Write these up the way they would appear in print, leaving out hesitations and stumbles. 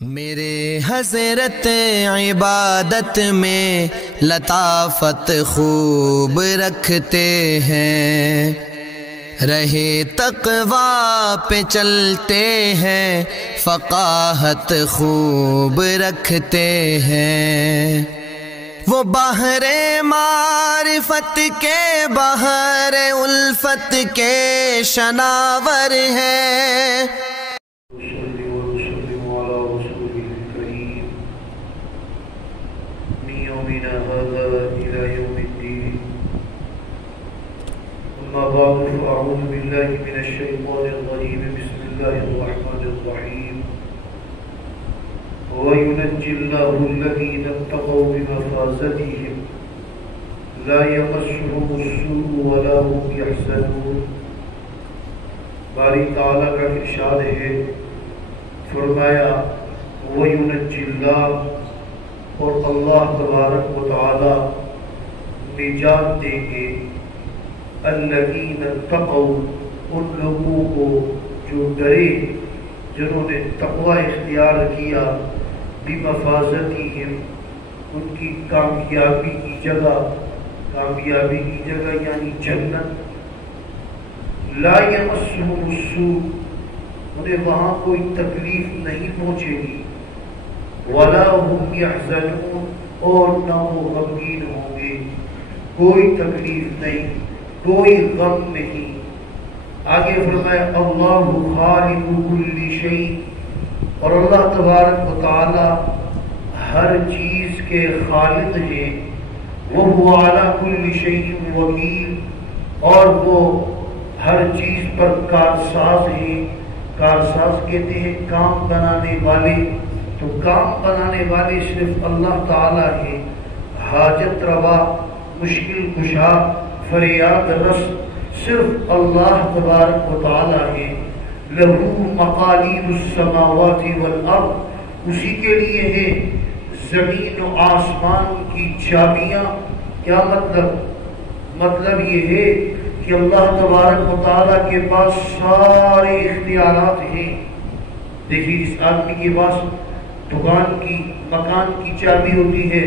میرے حضرت عبادت میں لطافت خوب رکھتے ہیں، رہے تقویٰ پہ چلتے ہیں، فقاہت خوب رکھتے ہیں۔ وہ بحر معرفت کے بحر الفت کے شناور ہیں۔ أعوذ بالله من الشيطان الرجيم بسم الله الرحمن الرحيم وينجي الله الذين اتقوا بمفازتهم لا يمسهم السوء ولا هم يحزنون۔ باری تعالیٰ کا ارشاد ہے، فرمایا وَيُنَجِّي اللَّهُ، اور اللہ تبارک و تعالی نجات دیں گے الذین اتقوا، ان لوگوں کو جو ڈرے، جنہوں نے تقوی اختیار کیا، بمفازتہم، ان کی کامیابی کی جگہ یعنی جنت، لا یمسہم السوء، انہیں وہاں کوئی تکلیف نہیں پہنچے گی، ولا هم یحزنون، اور نہ وہ غمگین ہوں گے، کوئی تکلیف نہیں، کوئی غم نہیں۔ آگے فرمایا اللہ خالق کل شیء، اور اللہ تبارک و تعالی ہر چیز کے خالق ہیں، وہو علی کل شیء وکیل، اور وہ ہر چیز پر کارساز ہیں۔ کارساز کہتے ہیں کام بنانے والے، تو کام بنانے والے صرف اللہ تعالی ہیں۔ حاجت روا، مشکل کشا، فریاد رس صرف اللہ تبارک و تعالی ہے۔ لہو مقالید السماوات والارض، اسی کے لیے ہے زمین و آسمان کی چابیاں۔ کیا مطلب یہ ہے کہ اللہ تبارک و تعالی کے پاس سارے اختیارات ہیں۔ دیکھیے اس آدمی کے پاس دکان کی، مکان کی چابی ہوتی ہے،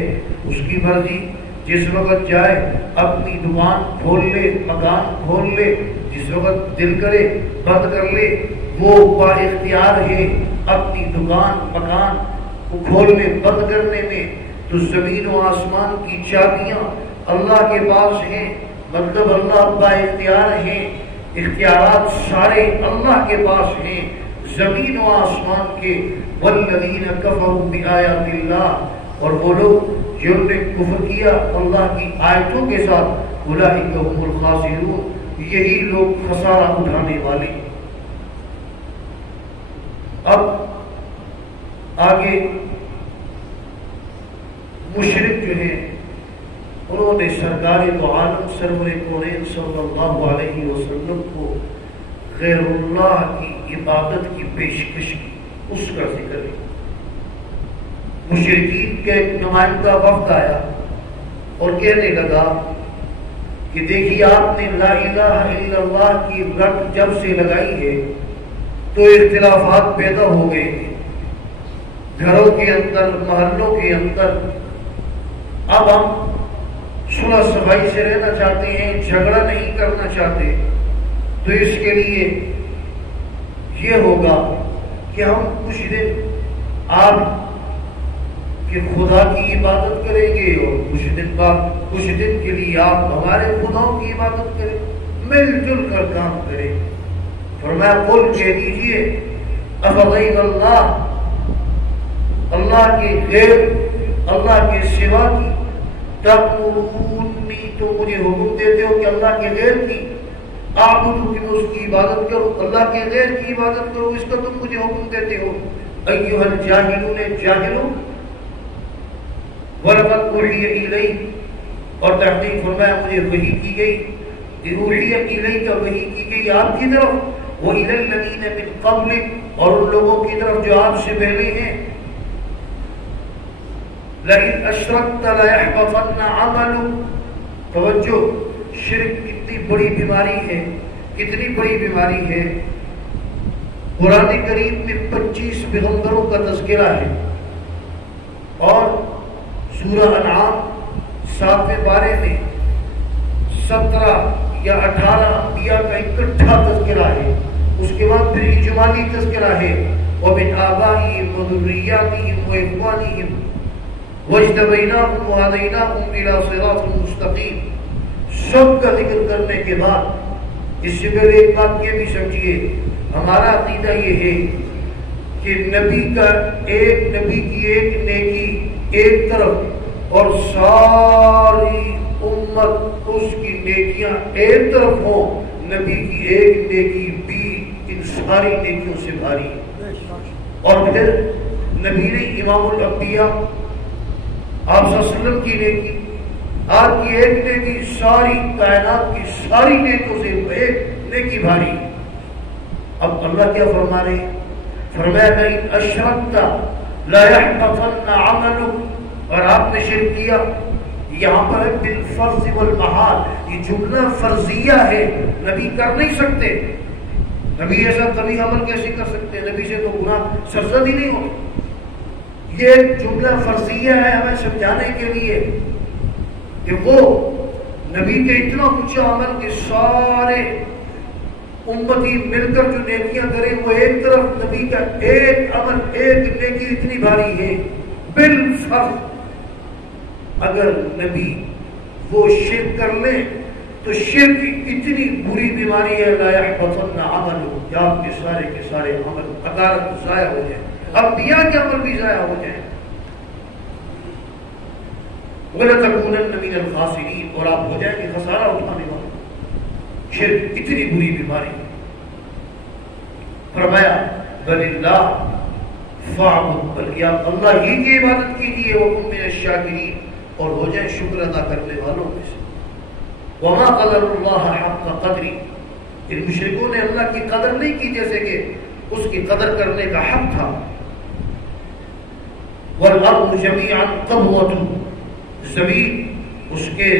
اس کی مرضی، جس وقت جائے اپنی دکان کھول لے، مکان کھول لے، جس وقت دل کرے بند کر لے، وہ با اختیار ہے اپنی دکان مکان کو کھولنے بند کرنے میں۔ تو زمین و آسمان کی چابیاں اللہ کے پاس ہیں، مطلب اللہ با اختیار ہیں، اختیارات سارے اللہ کے پاس ہیں زمین و آسمان کے۔ والذین کفروا بآیات اللہ، اور وہ لوگ جنہوں نے کفر کیا اللہ کی آیتوں کے ساتھ، اولئک هم الخاسرون، یہی لوگ خسارہ اٹھانے والے۔ اب آگے مشرک جو ہیں، انہوں نے سرکار دو عالم سرور کونین صلی اللہ علیہ وسلم کو غیر اللہ کی عبادت کی پیشکش کی، اس کا ذکر ہے۔ مشرکین کے ایک نمائندہ وفد آیا اور کہنے لگا کہ دیکھیے آپ نے لا الہ الا اللہ کی رٹ جب سے لگائی ہے تو اختلافات پیدا ہو گئے ہیں گھروں کے اندر، محلوں کے اندر۔ اب ہم صلح صفائی سے رہنا چاہتے ہیں، جھگڑا نہیں کرنا چاہتے، تو اس کے لیے یہ ہوگا کہ ہم کچھ دن آپ کہ خدا کی عبادت کریں گے، اور کچھ دن کے لیے آپ ہمارے خداؤں کی عبادت کریں، مل جل کر کام کریں۔ فرمایا قل، کہہ دیجئے افغیر اللہ، اللہ کے غیر، اللہ کے سوا کی، تأمرونی، تو مجھے حکم دیتے ہو کہ اللہ کے غیر کی اعبد، کہ میں اس کی عبادت کروں، اللہ کے غیر کی عبادت کروں، اس کا تم مجھے حکم دیتے ہو۔ ایھا الجاہلون، جاہلوں، وَلَقَدْ أُوحِیَ إِلَیْکَ، اور تحقیق فرمایا مجھے وحی کی گئی، أُوحِیَ إِلَیْکَ، وحی کی گئی آپ کی طرف، وَإِلَى الَّذِینَ مِن قَبْلِکَ، اور ان لوگوں کی طرف جو آپ سے پہلے ہیں، لَئِنْ أَشْرَكْتَ لَيَحْبَطَنَّ عَمَلُکَ۔ توجہ، شرک کتنی بڑی بیماری ہے، کتنی بڑی بیماری ہے۔ قرآن کریم میں 25 پیغمبروں کا تذکرہ ہے، اور سورہ انعام 7ویں پارے میں 17 یا 18 انبیاء کا اکٹھا تذکرہ ہے۔ اس کے بعد پھر اجمالی تذکرہ ہے، وَمِنْ آبَائِهِمْ وَذُرِّيَّاتِهِمْ وَإِخْوَانِهِمْ وَاجْتَبَيْنَاهُمْ وَهَدَيْنَاهُمْ إِلَىٰ صِرَاطٍ مُسْتَقِيمٍ۔ سب کا ذکر کرنے کے بعد اس سے پہلے ایک بات یہ بھی سمجھیے، ہمارا عقیدہ یہ ہے کہ نبی کی ایک نیکی ایک طرف اور ساری امت اس کی نیکیاں ایک طرف ہوں، نبی کی ایک نیکی بھی ان ساری نیکیوں سے بھاری ہے۔ اور پھر نبی نے امام الانبیاء آپ صلی اللہ علیہ وسلم کی نیکی، آپ کی ایک نیکی ساری کائنات کی ساری نیکیوں سے ایک نیکی بھاری۔ اب اللہ کیا فرما رہے ہیں؟ فرمایا لئن اشرکت لا يحبطن عملک، اور آپ نے شرک کیا، یہاں پر بالفرض والمحال، یہ جملہ فرضیہ ہے، نبی کر نہیں سکتے، نبی ایسا کبھی عمل کیسے کر سکتے ہیں؟ نبی سے تو گناہ سرزد ہی نہیں ہوتا۔ یہ ایک جملہ فرضیہ ہے ہمیں سمجھانے کے لیے کہ وہ نبی کے اتنا اونچا عمل کہ سارے امتی مل کر جو نیکیاں کریں وہ ایک طرف، نبی کا ایک عمل ایک نیکی اتنی بھاری ہے بالفرض۔ اگر نبی وہ شرک کر لیں تو شرک اتنی بری بیماری ہے، لا يحبطن عملہ، کہ آپ کے سارے عمل عقارت ضائع ہو جائیں، انبیاء کے عمل بھی ضائع ہو جائیں، وَلَتَكُونَنَّ مِنَ الْخَاسِرِينَ، اور آپ ہو جائیں گے خسارہ اٹھانے والے۔ شرک اتنی بری بیماری۔ فرمایا بل اللہ فاعبد، بلکہ آپ اللہ ہی کی عبادت کیجیے، وَكُن مِنَ الشَّاكِرِينَ، اور ہو جائیں شکر ادا کرنے والوں میں سے۔ وَمَا قَدَرُ اللَّهَ حَقَّ قَدْرِهِ، ان مشرکوں نے اللہ کی قدر نہیں کی جیسے کہ اس کی قدر کرنے کا حق تھا۔ وَالْأَرْضُ جَمِيعًا قَبْضَتُهُ، زمین اس کے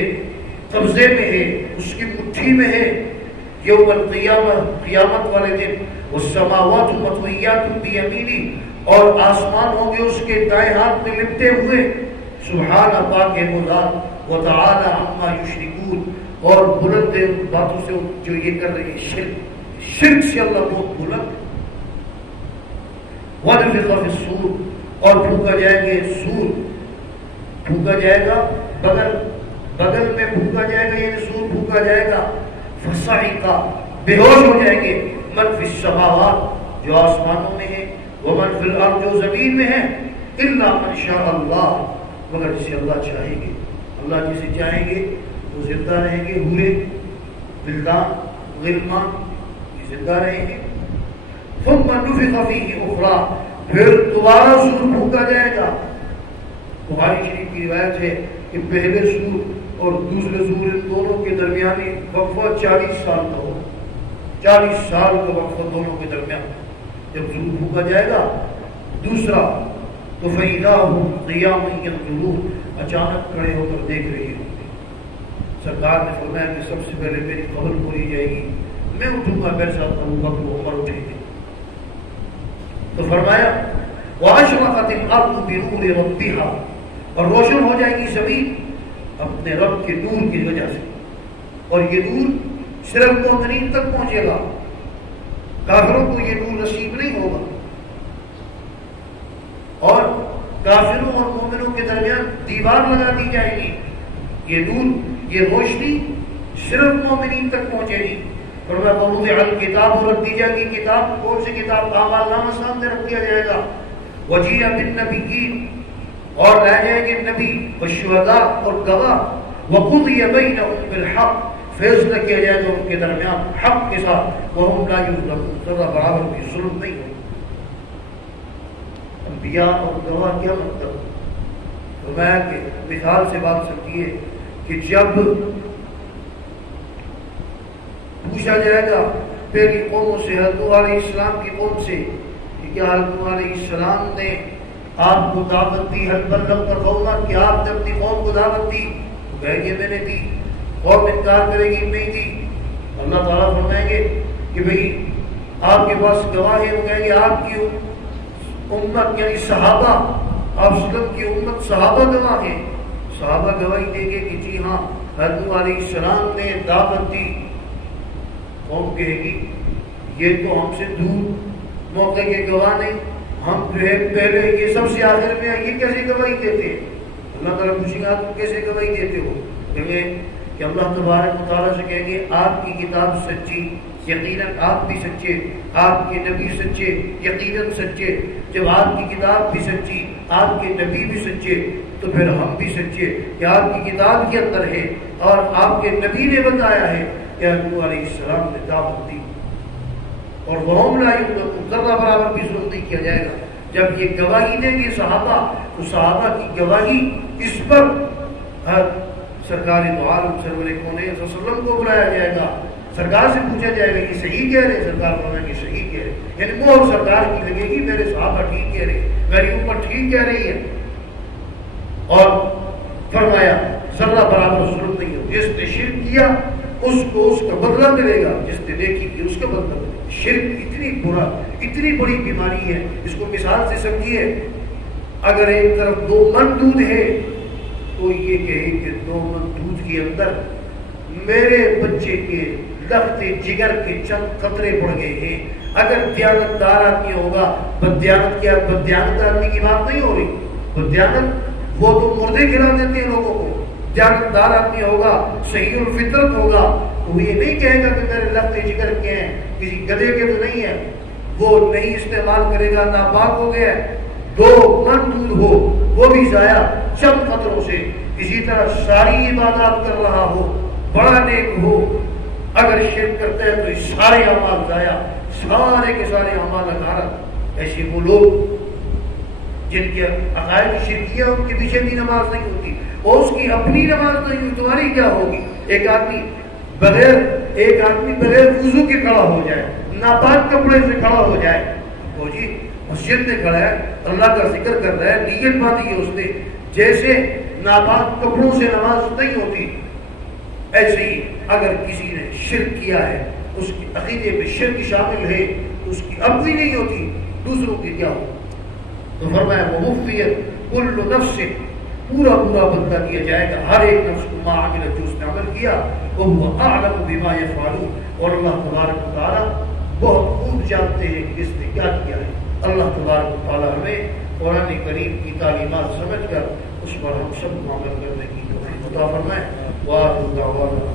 قبضے میں ہے، اس کی مٹھی میں ہے، یوم القیامہ، قیامت والے دن، والسماوات مطویات بیمینی، اور آسمان ہوں گے اس کے دائیں ہاتھ میں لپٹے ہوئے، سبحان پاک ہے وہ ذات، وتعالی عما یشرکون، اور بلند ہے باتوں سے جو یہ کر رہے ہیں، شرک سے اللہ بہت بلند۔ وَنُفِخَ فِي الصُّورِ، اور پھونکا جائے گا سور، پھونکا جائے گا بغل میں پھونکا جائے گا، یعنی سور پھونکا جائے گا، فَصَعِقَ، بے ہوش ہو جائیں گے، مَن فِي السَّمَاوَاتِ، جو آسمانوں میں ہے، وَمَن فِي الْأَرْضِ، جو زمین میں ہے، إِلَّا مَن شَاءَ اللَّهُ، مگر جسے اللہ چاہیں گے، اللہ جسے چاہیں گے وہ زندہ رہیں گے، ہورے بلدان غلمان یہ زندہ رہیں گے۔ ثُمَّ نُفِخَ فِيهِ أُخْرَى، پھر دوبارہ سور پھونکا جائے گا۔ بخاری شریف کی روایت ہے کہ پہلے سور اور دوسرے سور ان دونوں کے درمیانی وقفہ 40 سال کا ہو، 40 سال کا وقفہ دونوں کے درمیان۔ جب سور پھونکا جائے گا دوسرا تو فَإِذَا هُمْ قِيَامٌ يَنظُرُونَ، اچانک کھڑے ہو کر دیکھ رہے ہوں گے۔ سرکار نے فرمایا کہ سب سے پہلے میری قبر کھولی جائے گی، میں اٹھوں گا، میرے ساتھ ابو بکر و عمر اٹھیں گے۔ تو فرمایا وَأَشْرَقَتِ الْأَرْضُ بِنُورِ رَبِّهَا، اور روشن ہو جائے گی زمین اپنے رب کے نور کی وجہ سے، اور یہ نور صرف مومنین تک پہنچے گا، کافروں کو یہ نور نصیب نہیں ہوگا، اور کافروں اور مومنوں کے درمیان دیوار لگا دی جائے گی۔ یہ نور، یہ روشنی صرف مومنین تک پہنچے گی۔ فرمایا وَوُضِعَ الْكِتَابُ، رکھ دی جائے گی کتاب، کون سی کتاب؟ اعمال نامہ سامنے رکھ دیا جائے گا۔ وَجِيءَ بِالنَّبِيِّينَ، اور لائے جائیں گے نبی، والشہداء، اور گواہ، وَقُضِيَ بَيْنَهُم بِالْحَقِّ، فیصلہ کیا جائے گا ان کے درمیان حق کے ساتھ، وَهُمْ لَا يُظْلَمُونَ، ذرا برابر بھی ظلم نہیں ہوگا۔ انبیاء اور گواہ کیا مطلب؟ تو میں کہ مثال سے بات سمجھیے کہ جب پوچھا جائے گا پہلی قوموں سے، حضرت نوح علیہ السلام کی قوم سے، کہ کیا حضرت نوح علیہ السلام نے آپ کو دعوت دی، حل بلغت قوما، کہ آپ نے اپنی قوم کو دعوت دی؟ تو کہیں گے میں نے دی۔ قوم انکار کرے گی نہیں دی۔ اللہ تعالیٰ فرمائیں گے کہ بھئی آپ کے پاس گواہ ہے، وہ کہیں گے آپ کی امت یعنی صحابہ، آپ وسلم کی امت صحابہ گواہ ہیں، صحابہ گواہی دیں گے کہ جی ہاں حضرت علیہ السلام نے دعوت دی۔ قوم کہے گی یہ تو ہم سے دور موقع کے گواہ نہیں، ہم جو ہے پہلے یہ سب سے آخر میں یہ کیسے گواہی دیتے ہیں؟ اللہ تعالیٰ پوچھیں گا تم کیسے گواہی دیتے ہو؟ کہیں گے کہ اللہ تبارک و تعالیٰ سے کہیں گے آپ کی کتاب سچی، یقیناً آپ بھی سچے، آپ کے نبی سچے، یقیناً سچے۔ جب آپ کی کتاب بھی سچی، آپ کے نبی بھی سچے، تو پھر ہم بھی سچے کہ آپ کی کتاب کے اندر ہے اور آپ کے نبی نے بتایا ہے کہ حضرت علیہ السلام نے دعوت دی، اور وہم لا یظلمون، ذرہ برابر بھی ظلم نہیں کیا جائے گا۔ جب یہ گواہی دیں گے صحابہ، تو صحابہ کی گواہی اس پر سرکار دو عالم سرور کونین صلی اللہ علیہ وسلم کو بلایا جائے گا، سرکار سے پوچھا جائے گا کہ صحیح کہہ رہے؟ سرکار فرمائیں گے صحیح کہہ رہے، یعنی مہر سرکار کی لگے گی میرے صحابہ ٹھیک کہہ رہے، میری امت ٹھیک کہہ رہی ہے۔ اور فرمایا ذرہ برابر ظلم نہیں ہو، جس نے شرک کیا اس کو اس کا بدلہ ملے گا، جس نے نیکی کی اس کا بدلہ ملے گا۔ شرک اتنی برا، اتنی بڑی بیماری ہے، اس کو مثال سے سمجھیے، اگر ایک طرف 2 من دودھ ہے تو یہ کہے کہ 2 من دودھ کے اندر میرے بچے کے لخت جگر کے چند قطرے پڑ گئے ہیں۔ اگر دیانتدار آدمی ہوگا، بددیانت کیا، بددیانت آدمی کی بات نہیں ہو رہی، بددیانت وہ تو مردے کھلا دیتے ہیں لوگوں کو، دیانتدار آدمی ہوگا، صحیح الفطرت ہوگا، تو وہ یہ نہیں کہے گا کہ میرے لخت جگر کے ہیں، کسی گدے کے تو نہیں ہے، وہ نہیں استعمال کرے گا، ناپاک ہو گیا۔ 2 من دودھ ہو وہ بھی ضائع چند قطروں سے۔ اسی طرح ساری عبادات کر رہا ہو، بڑا نیک ہو، اگر شرک کرتے ہیں تو یہ سارے اعمال ضائع، سارے کے سارے اعمال غارت۔ ایسے وہ لوگ جن کے عقائد شرکیہ ان کے پیچھے بھی نماز نہیں ہوتی، اور اس کی اپنی نماز نہیں ہوتی، تمہاری کیا ہوگی؟ ایک آدمی بغیر وضو کے کھڑا ہو جائے، ناپاک کپڑے سے کھڑا ہو جائے، وہ جی مسجد میں کھڑا ہے، اللہ کا ذکر کر رہا ہے، نیت باندھی ہے اس نے، جیسے ناپاک کپڑوں سے نماز نہیں ہوتی، ایسے ہی اگر کسی نے شرک کیا ہے، اس کی عقیدے میں شرک شامل ہے، تو اس کی اپنی نہیں ہوتی، دوسروں کی کیا ہو؟ تو فرمایا ووفیت کل نفس، پورا بدلہ دیا جائے گا ہر ایک نفس کو ما عملت، جو اس نے عمل کیا، وهو اعلم بما يفعلون، اور اللہ تبارک و تعالیٰ بہت خوب جانتے ہیں کہ اس نے کیا کیا ہے۔ اللہ تبارک و تعالیٰ ہمیں قرآن کریم کی تعلیمات سمجھ کر اس پر ہم سب کو عمل کرنے کی توفیق عطا فرمائے۔ وآخر دعوانا